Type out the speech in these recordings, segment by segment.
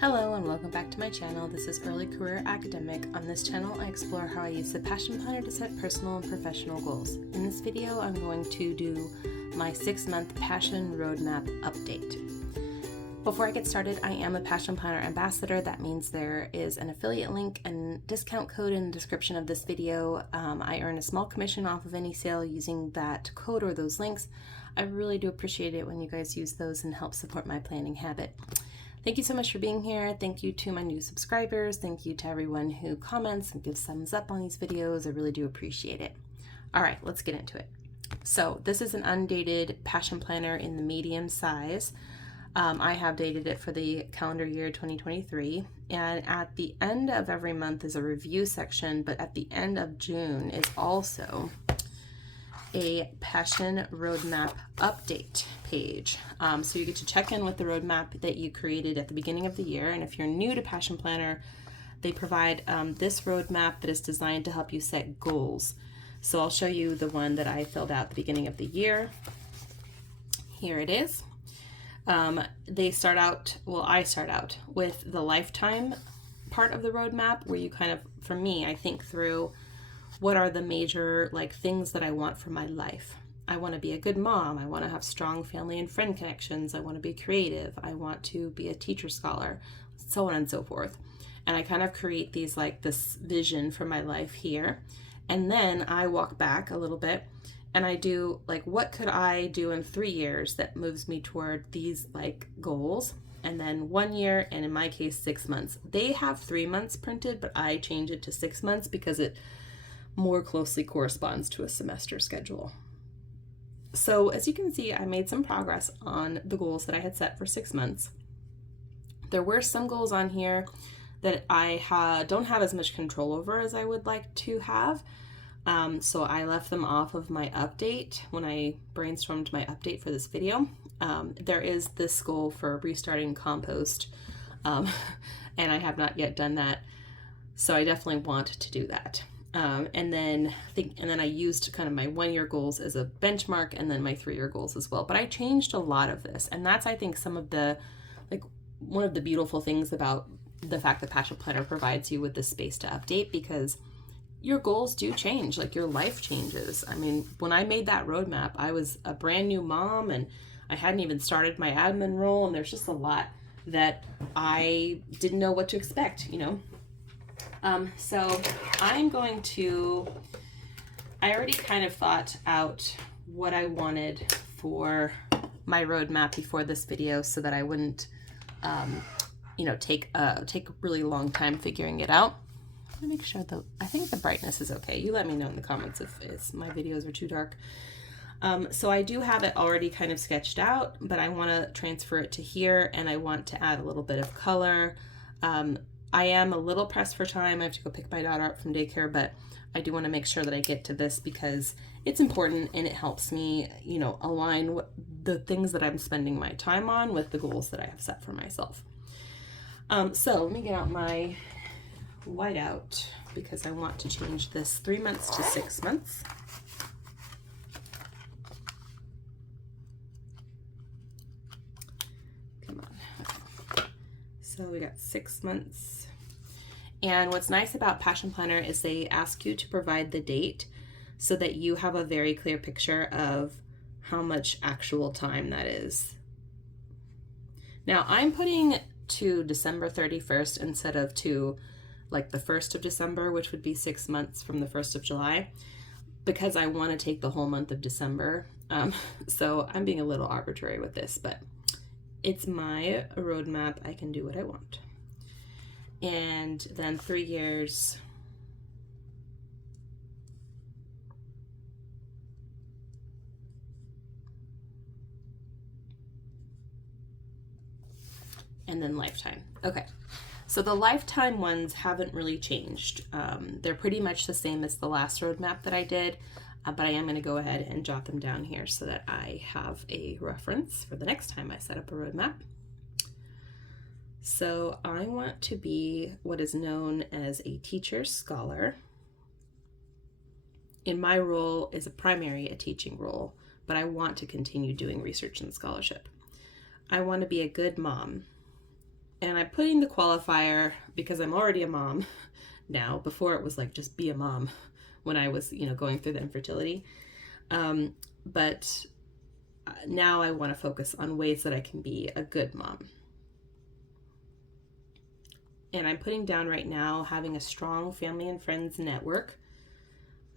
Hello and welcome back to my channel. This is Early Career Academic. On this channel, I explore how I use the Passion Planner to set personal and professional goals. In this video, I'm going to do my 6-month Passion Roadmap update. Before I get started, I am a Passion Planner ambassador. That means there is an affiliate link and discount code in the description of this video. I earn a small commission off of any sale using that code or those links. I really do appreciate it when you guys use those and help support my planning habit. Thank you so much for being here. Thank you to my new subscribers. Thank you to everyone who comments and gives thumbs up on these videos. I really do appreciate it. All right, let's get into it. So this is an undated Passion Planner in the medium size. I have dated it for the calendar year 2023. And at the end of every month is a review section, but at the end of June is also a Passion Roadmap update page. So you get to check in with the roadmap that you created at the beginning of the year. And if you're new to Passion Planner, they provide this roadmap that is designed to help you set goals. So I'll show you the one that I filled out at the beginning of the year. Here it is. I start out with the lifetime part of the roadmap where you kind of, for me, I think through what are the major things that I want for my life. I want to be a good mom. I want to have strong family and friend connections. I want to be creative. I want to be a teacher scholar, so on and so forth. And I kind of create these this vision for my life here. And then I walk back a little bit and I do what could I do in 3 years that moves me toward these goals. And then 1 year, and in my case, 6 months. They have 3 months printed, but I change it to 6 months because it more closely corresponds to a semester schedule. So as you can see, I made some progress on the goals that I had set for 6 months. There were some goals on here that I don't have as much control over as I would like to have. So I left them off of my update when I brainstormed my update for this video. There is this goal for restarting compost, and I have not yet done that. So I definitely want to do that. And then I used kind of my 1-year goals as a benchmark and then my 3-year goals as well. But I changed a lot of this. And that's, I think, some of the, one of the beautiful things about the fact that Passion Planner provides you with this space to update, because your goals do change, your life changes. I mean, when I made that roadmap, I was a brand new mom and I hadn't even started my admin role. And there's just a lot that I didn't know what to expect, So I already kind of thought out what I wanted for my roadmap before this video so that I wouldn't, take a really long time figuring it out. Let me make sure I think the brightness is okay. You let me know in the comments if my videos are too dark. So I do have it already kind of sketched out, but I want to transfer it to here and I want to add a little bit of color. I am a little pressed for time. I have to go pick my daughter up from daycare, but I do want to make sure that I get to this because it's important and it helps me, align the things that I'm spending my time on with the goals that I have set for myself. So let me get out my whiteout because I want to change this 3 months to 6 months. Come on. So we got 6 months. And what's nice about Passion Planner is they ask you to provide the date so that you have a very clear picture of how much actual time that is. Now I'm putting to December 31st instead of to the 1st of December, which would be 6 months from the 1st of July, because I want to take the whole month of December. So I'm being a little arbitrary with this, but it's my roadmap. I can do what I want. And then 3 years. And then lifetime. Okay. So the lifetime ones haven't really changed. They're pretty much the same as the last roadmap that I did, but I am going to go ahead and jot them down here so that I have a reference for the next time I set up a roadmap. So I want to be what is known as a teacher scholar. In my role is a teaching role, but I want to continue doing research and scholarship. I want to be a good mom. And I'm putting the qualifier because I'm already a mom now. Before it was like just be a mom when I was, going through the infertility. But now I want to focus on ways that I can be a good mom. And I'm putting down right now having a strong family and friends network.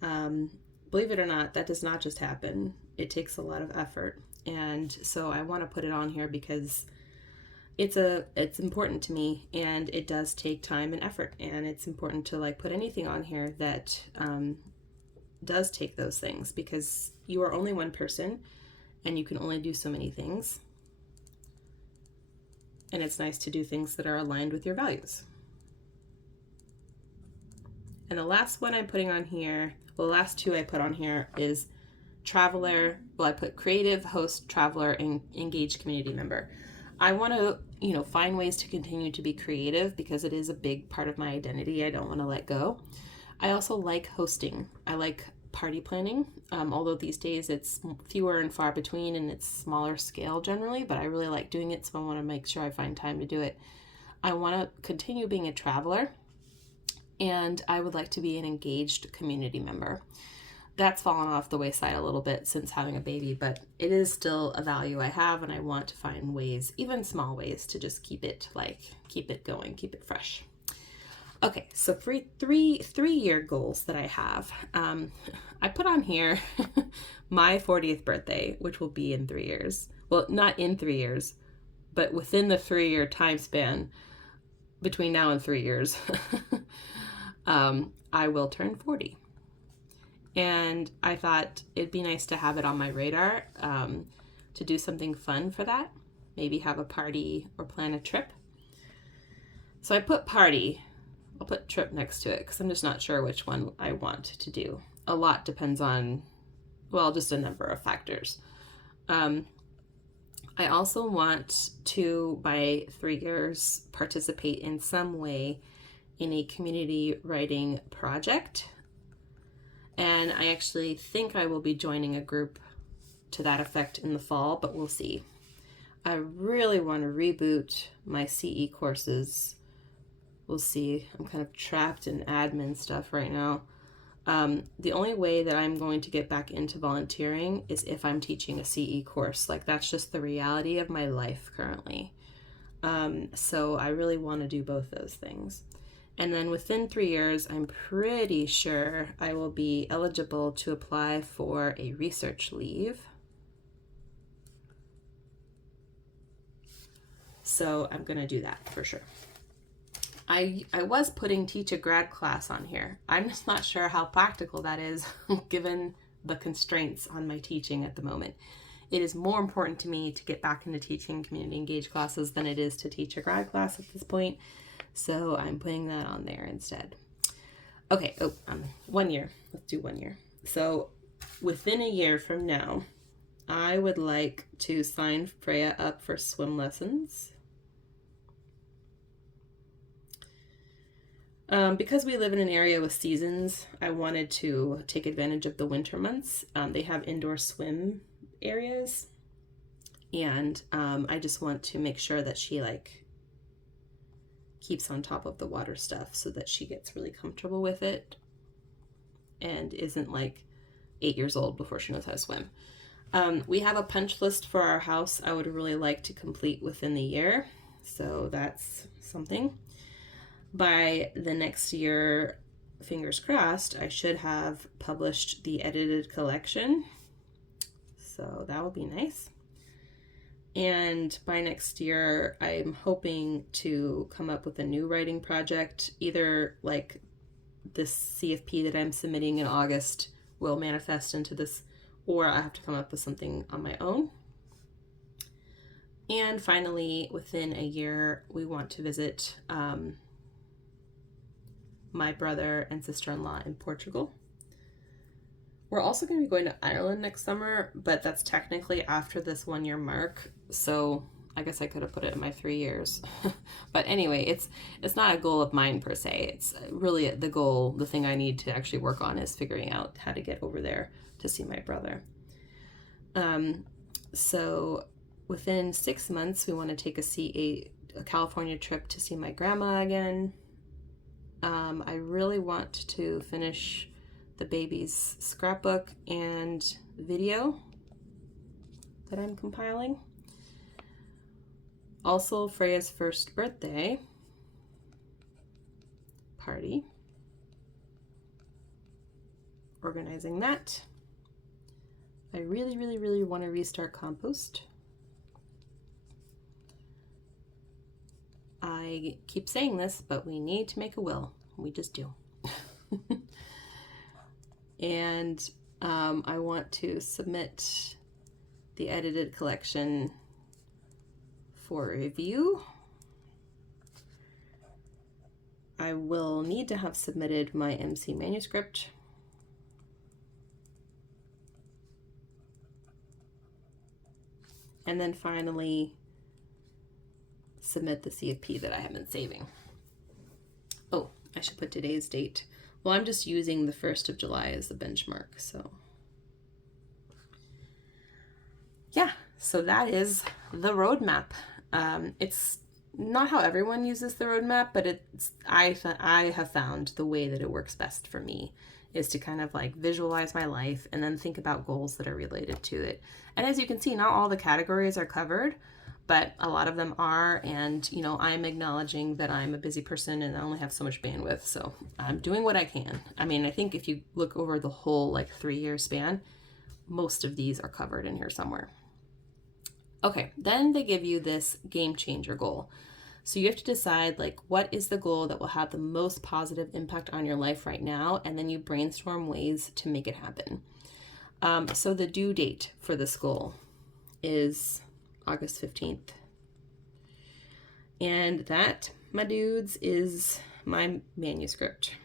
Believe it or not, that does not just happen. It takes a lot of effort. And so I want to put it on here because it's important to me, and it does take time and effort, and it's important to like put anything on here that does take those things, because you are only one person and you can only do so many things, and it's nice to do things that are aligned with your values. And the last one I'm putting on here, well, the last two I put on here is traveler. Well, I put creative, host, traveler, and engaged community member. I want to, find ways to continue to be creative because it is a big part of my identity. I don't want to let go. I also like hosting. I like party planning, although these days it's fewer and far between and it's smaller scale generally, but I really like doing it, so I want to make sure I find time to do it. I want to continue being a traveler, and I would like to be an engaged community member. That's fallen off the wayside a little bit since having a baby, but it is still a value I have, and I want to find ways, even small ways, to just keep it going, keep it fresh. Okay, so three-year goals that I have. I put on here my 40th birthday, which will be in 3 years. Well, not in 3 years, but within the 3-year time span between now and 3 years, I will turn 40. And I thought it'd be nice to have it on my radar, to do something fun for that. Maybe have a party or plan a trip. So I put party. I'll put trip next to it because I'm just not sure which one I want to do. A lot depends on, just a number of factors. I also want to, by 3 years, participate in some way in a community writing project. And I actually think I will be joining a group to that effect in the fall, but we'll see. I really want to reboot my CE courses. We'll see. I'm kind of trapped in admin stuff right now. The only way that I'm going to get back into volunteering is if I'm teaching a CE course. Like, that's just the reality of my life currently. So I really want to do both those things. And then within 3 years, I'm pretty sure I will be eligible to apply for a research leave. So I'm going to do that for sure. I was putting teach a grad class on here. I'm just not sure how practical that is given the constraints on my teaching at the moment. It is more important to me to get back into teaching community engaged classes than it is to teach a grad class at this point. So I'm putting that on there instead. Okay, 1 year. Let's do 1 year. So within a year from now, I would like to sign Freya up for swim lessons. Because we live in an area with seasons, I wanted to take advantage of the winter months. They have indoor swim areas, and I just want to make sure that she keeps on top of the water stuff so that she gets really comfortable with it and isn't 8 years old before she knows how to swim. We have a punch list for our house I would really like to complete within the year, so that's something. By the next year, fingers crossed, I should have published the edited collection, so that will be nice. And by next year, I'm hoping to come up with a new writing project, either this CFP that I'm submitting in August will manifest into this, or I have to come up with something on my own. And finally, within a year, we want to visit my brother and sister-in-law in Portugal. We're also going to be going to Ireland next summer, but that's technically after this 1 year mark, so I guess I could have put it in my 3 years. But anyway, it's not a goal of mine per se. It's really the goal, the thing I need to actually work on is figuring out how to get over there to see my brother. So within 6 months, we want to take a a California trip to see my grandma again. I really want to finish the baby's scrapbook and video that I'm compiling. Also, Freya's first birthday party. Organizing that. I really want to restart compost. I keep saying this, but we need to make a will. We just do. And I want to submit the edited collection for review. I will need to have submitted my MC manuscript. And then finally, submit the CFP that I have been saving. Oh, I should put today's date. Well, I'm just using the 1st of July as the benchmark, so. Yeah, so that is the roadmap. It's not how everyone uses the roadmap, but I have found the way that it works best for me is to kind of like visualize my life and then think about goals that are related to it. And as you can see, not all the categories are covered, but a lot of them are. And, you know, I'm acknowledging that I'm a busy person and I only have so much bandwidth. So I'm doing what I can. I mean, I think if you look over the whole like 3-year span, most of these are covered in here somewhere. Okay, then they give you this game changer goal. So you have to decide like what is the goal that will have the most positive impact on your life right now, and then you brainstorm ways to make it happen. So the due date for this goal is August 15th. And that, my dudes, is my manuscript.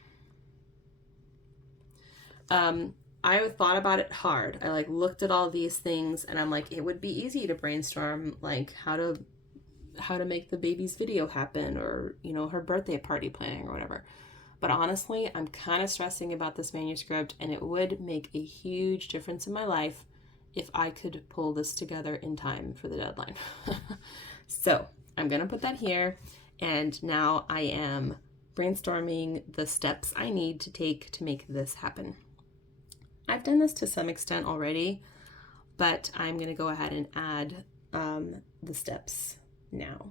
I thought about it hard. I like looked at all these things and I'm like, it would be easy to brainstorm like how to make the baby's video happen, or, you know, her birthday party planning or whatever. But honestly, I'm kind of stressing about this manuscript, and it would make a huge difference in my life if I could pull this together in time for the deadline. So I'm going to put that here. And now I am brainstorming the steps I need to take to make this happen. I've done this to some extent already, but I'm going to go ahead and add the steps now.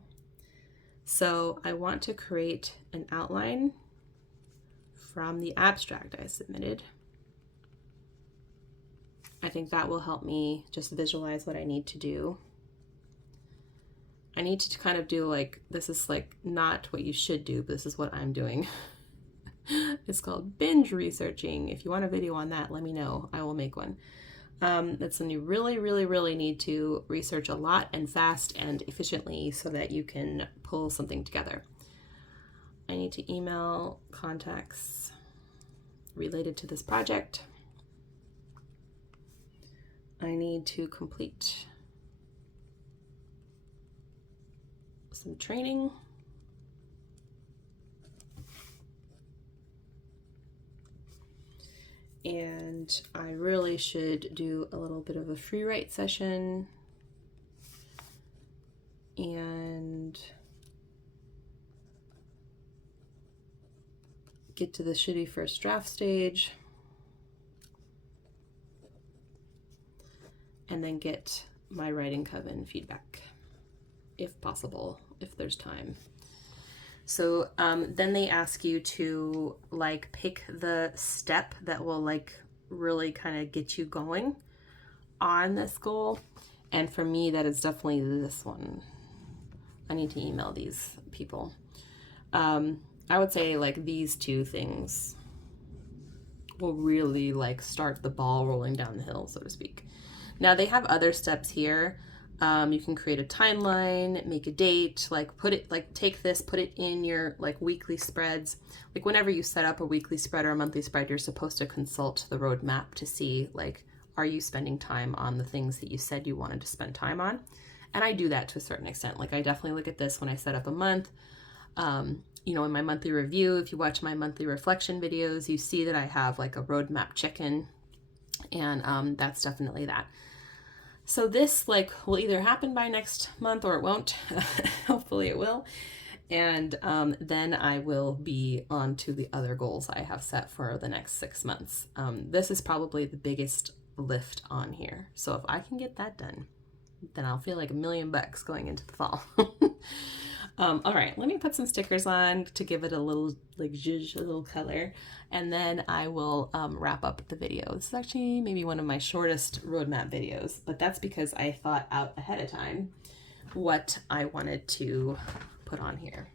So I want to create an outline from the abstract I submitted. I think that will help me just visualize what I need to do. I need to kind of do like, this is like not what you should do, but this is what I'm doing. It's called binge researching. If you want a video on that, let me know. I will make one. That's when you really need to research a lot and fast and efficiently so that you can pull something together. I need to email contacts related to this project. I need to complete some training. And I really should do a little bit of a free write session and get to the shitty first draft stage and then get my writing coven feedback if possible, if there's time. So then they ask you to like pick the step that will like really kind of get you going on this goal. And for me, that is definitely this one. I need to email these people. I would say like these two things will really like start the ball rolling down the hill, so to speak. Now they have other steps here. You can create a timeline, make a date, like put it, like take this, put it in your like weekly spreads. Like whenever you set up a weekly spread or a monthly spread, you're supposed to consult the roadmap to see like, are you spending time on the things that you said you wanted to spend time on? And I do that to a certain extent. Like I definitely look at this when I set up a month. You know, in my monthly review, if you watch my monthly reflection videos, you see that I have like a roadmap check-in, and that's definitely that. So this like will either happen by next month or it won't. Hopefully it will. And then I will be on to the other goals I have set for the next 6 months. This is probably the biggest lift on here. So if I can get that done, then I'll feel like $1,000,000 going into the fall. All right, let me put some stickers on to give it a little like zhuzh, a little color, and then I will wrap up the video. This is actually maybe one of my shortest roadmap videos, but that's because I thought out ahead of time what I wanted to put on here.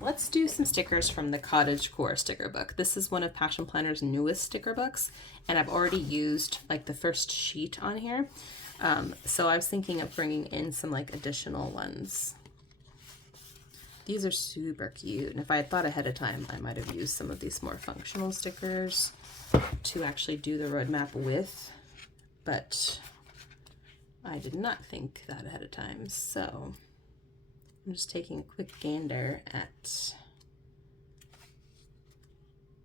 Let's do some stickers from the Cottagecore sticker book. This is one of Passion Planner's newest sticker books, and I've already used like the first sheet on here. So I was thinking of bringing in some like additional ones. These are super cute, and if I had thought ahead of time, I might have used some of these more functional stickers to actually do the roadmap with, but I did not think that ahead of time. So I'm just taking a quick gander at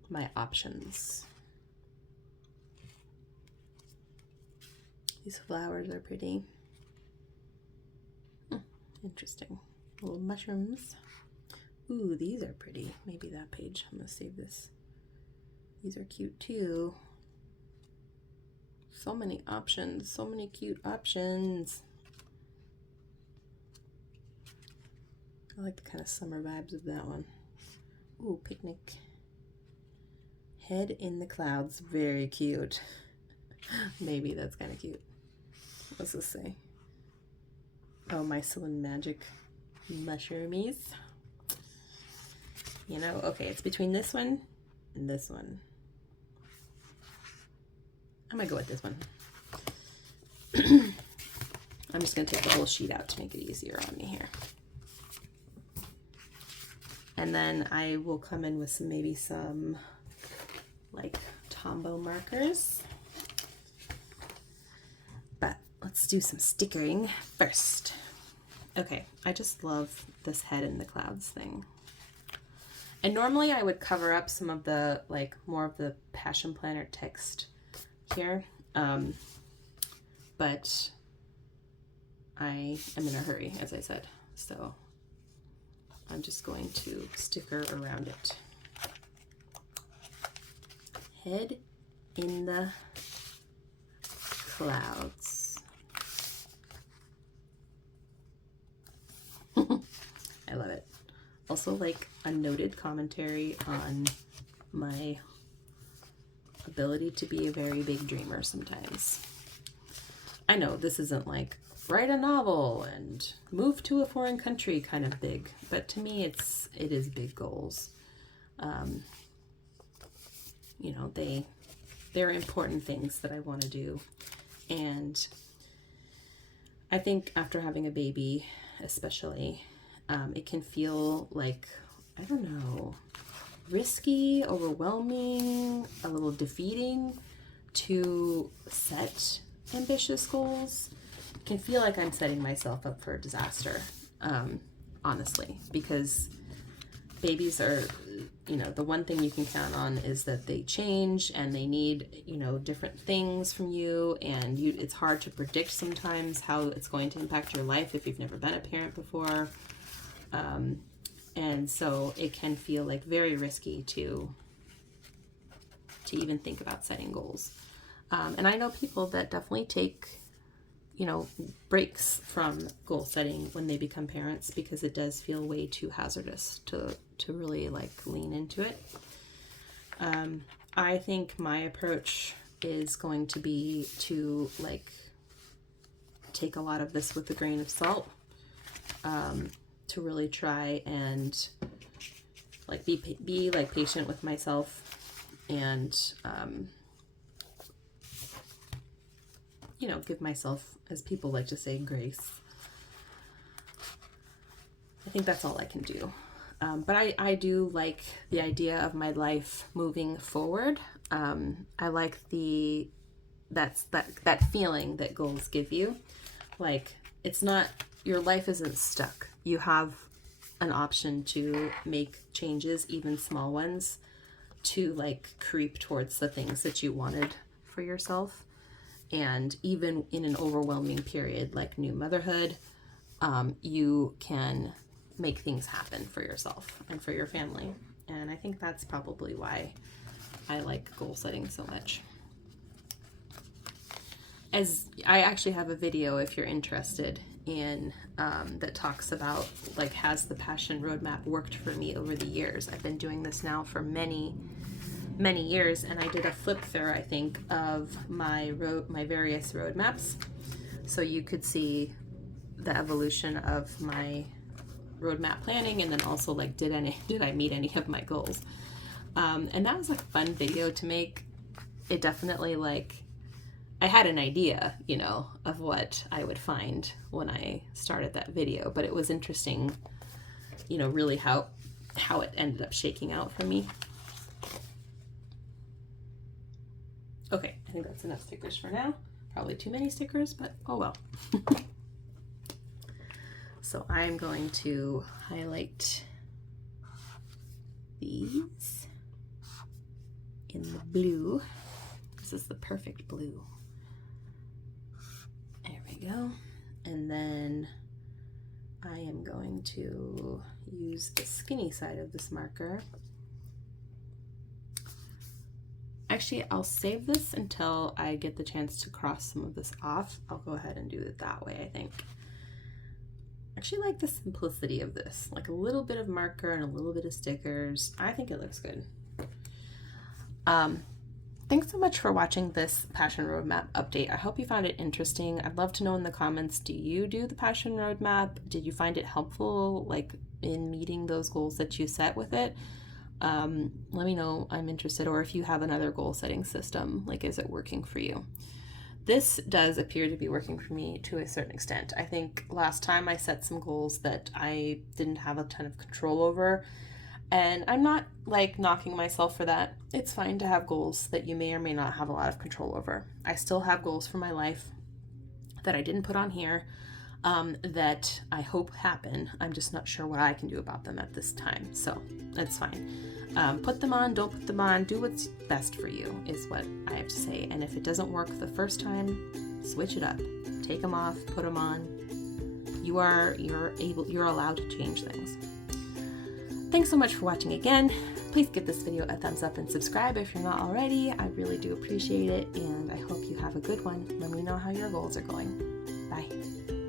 my options. These flowers are pretty. Interesting. Little mushrooms. Ooh, these are pretty. Maybe that page. I'm gonna save this. These are cute too. So many options. So many cute options. I like the kind of summer vibes of that one. Ooh, picnic. Head in the clouds. Very cute. Maybe that's kind of cute. What's this say? Oh, Mycelium Magic mushroomies. You know, okay, it's between this one and this one. I'm gonna go with this one. I'm just gonna take the whole sheet out to make it easier on me here. And then I will come in with some, maybe some like Tombow markers. But let's do some stickering first. Okay, I just love this head in the clouds thing. And normally I would cover up some of the, like, more of the Passion Planner text here. But I am in a hurry, as I said. So I'm just going to sticker around it. Head in the clouds. I love it. Also, like, a noted commentary on my ability to be a very big dreamer sometimes. I know this isn't like write a novel and move to a foreign country kind of big, but to me it is big goals. You know, they're important things that I want to do, and I think after having a baby especially, it can feel like, I don't know, risky, overwhelming, a little defeating to set ambitious goals. It can feel like I'm setting myself up for a disaster, honestly, because babies are, you know, the one thing you can count on is that they change and they need, you know, different things from you, and it's hard to predict sometimes how it's going to impact your life if you've never been a parent before. And so it can feel like very risky to even think about setting goals. And I know people that definitely take, you know, breaks from goal setting when they become parents, because it does feel way too hazardous to really like lean into it. I think my approach is going to be to like take a lot of this with a grain of salt, to really try and like be like patient with myself, and you know, give myself, as people like to say, grace. I think that's all I can do. But I do like the idea of my life moving forward. I like that feeling that goals give you. Like, it's not, your life isn't stuck. You have an option to make changes, even small ones, to like creep towards the things that you wanted for yourself. And even in an overwhelming period like new motherhood, you can make things happen for yourself and for your family. And I think that's probably why I like goal setting so much. As I actually have a video, if you're interested in, that talks about like, has the Passion Roadmap worked for me over the years? I've been doing this now for many years, and I did a flip through, I think, of my various roadmaps, so you could see the evolution of my roadmap planning, and then also like, did I meet any of my goals? And that was a fun video to make. It definitely, like, I had an idea, you know, of what I would find when I started that video, but it was interesting, you know, really how it ended up shaking out for me. Okay, I think that's enough stickers for now. Probably too many stickers, but oh well. So I'm going to highlight these in the blue. This is the perfect blue. There we go. And then I am going to use the skinny side of this marker. Actually, I'll save this until I get the chance to cross some of this off. I'll go ahead and do it that way, I think. I actually like the simplicity of this, like a little bit of marker and a little bit of stickers. I think it looks good. Thanks so much for watching this Passion Roadmap update. I hope you found it interesting. I'd love to know in the comments, do you do the Passion Roadmap? Did you find it helpful, like, in meeting those goals that you set with it? Let me know, I'm interested. Or if you have another goal setting system, like, is it working for you? This does appear to be working for me to a certain extent. I think last time I set some goals that I didn't have a ton of control over, and I'm not like knocking myself for that. It's fine to have goals that you may or may not have a lot of control over. I still have goals for my life that I didn't put on here, that I hope happen. I'm just not sure what I can do about them at this time, so that's fine. Put them on, don't put them on, do what's best for you is what I have to say. And if it doesn't work the first time, switch it up. Take them off, put them on. You're allowed to change things. Thanks so much for watching again. Please give this video a thumbs up and subscribe if you're not already. I really do appreciate it, and I hope you have a good one. Let me know how your goals are going. Bye.